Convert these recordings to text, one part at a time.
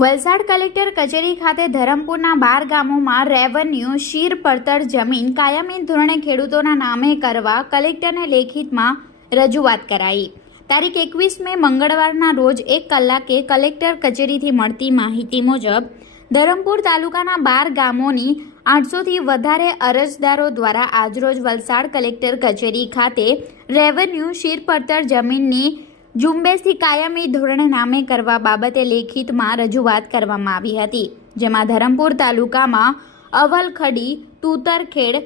Valsad collector કચેરી ખાતે ધરમપુરના બાર ગામોમાં રેવન્યુ શીર પડતર જમીન કાયમી ધોરણે ખેડૂતોના નામે કરવા કલેક્ટરને લેખિતમાં રજૂઆત કરાઈ. તારીખ એકવીસ મે મંગળવારના રોજ એક કલાકે કલેક્ટર કચેરીથી મળતી માહિતી મુજબ, ધરમપુર તાલુકાના બાર ગામોની આઠસોથી વધારે અરજદારો દ્વારા આજરોજ વલસાડ કલેક્ટર કચેરી ખાતે રેવન્યુ શીર પડતર જમીનની ઝુંબેશથી કાયમી ધોરણે નામે કરવા બાબતે લેખિતમાં રજૂઆત કરવામાં આવી હતી, જેમાં ધરમપુર તાલુકામાં અવલખડી, તૂતરખેડ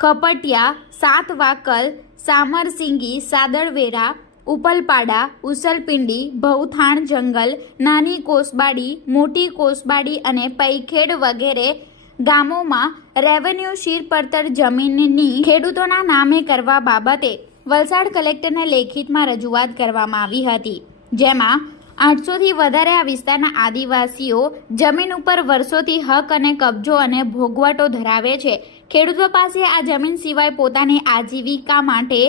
કપટિયા સાતવાકલ, સામરસિંગી, સાદળવેરા, ઉપલપાડા, ઉસલપિંડી ભવથાણ જંગલ, નાની કોસબાડી, મોટી કોસબાડી અને પૈખેડ વગેરે ગામોમાં રેવન્યુ શીર પડતર જમીનની ખેડૂતોના નામે કરવા બાબતે વલસાડ કલેક્ટરને લેખિતમાં રજૂઆત કરવામાં આવી હતી, જેમાં આઠસોથી વધારે આ વિસ્તારના આદિવાસીઓ જમીન ઉપર વર્ષોથી હક અને કબજો અને ભોગવટો ધરાવે છે. ખેડૂતો પાસે આ જમીન સિવાય પોતાની આજીવિકા માટે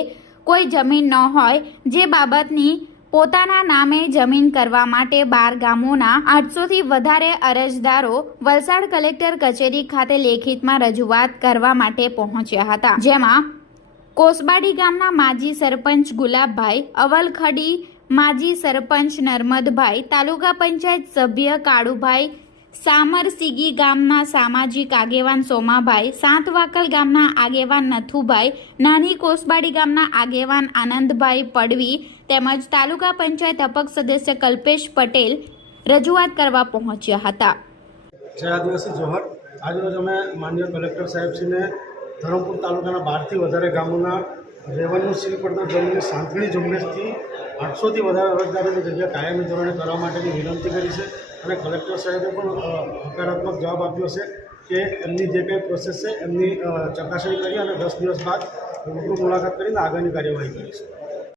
કોઈ જમીન ન હોય, જે બાબતની પોતાના નામે જમીન કરવા માટે બાર ગામોના આઠસોથી વધારે અરજદારો વલસાડ કલેક્ટર કચેરી ખાતે લેખિતમાં રજૂઆત કરવા માટે પહોંચ્યા હતા, જેમાં કોસબાડી ગામના માજી સરપંચ ગુલાબભાઈ, અવલખડી માજી સરપંચ નર્મદભાઈ, તાલુકા પંચાયત સભ્ય કાળુભાઈ સામરસીગી ગામના સામાજિક આગેવાન સોમાભાઈ, સાતવાકલ ગામના આગેવાન નથુભાઈ, નાની કોસબાડી ગામના આગેવાન આનંદભાઈ પડવી તેમજ તાલુકા પંચાયત અપક્ષ સદસ્ય કલ્પેશ પટેલ રજૂઆત કરવા પહોંચ્યા હતા. આજરોજ અમે માનનીય કલેક્ટર સાહેબશ્રીને ધરમપુર તાલુકાના બારથી વધારે ગામોના રેવન્યુ સીલ પડતા જમીનની સાંથણી ઝુંબેશથી આઠસોથી વધારે અરજદારોની જગ્યા કાયમી ધોરણે કરવા માટેની વિનંતી કરી છે અને કલેક્ટર સાહેબે પણ હકારાત્મક જવાબ આપ્યો છે કે એમની જે કંઈ પ્રોસેસ છે એમની ચકાસણી કરી અને દસ દિવસ બાદ રૂબરૂ મુલાકાત કરીને આગળની કાર્યવાહી કરીશું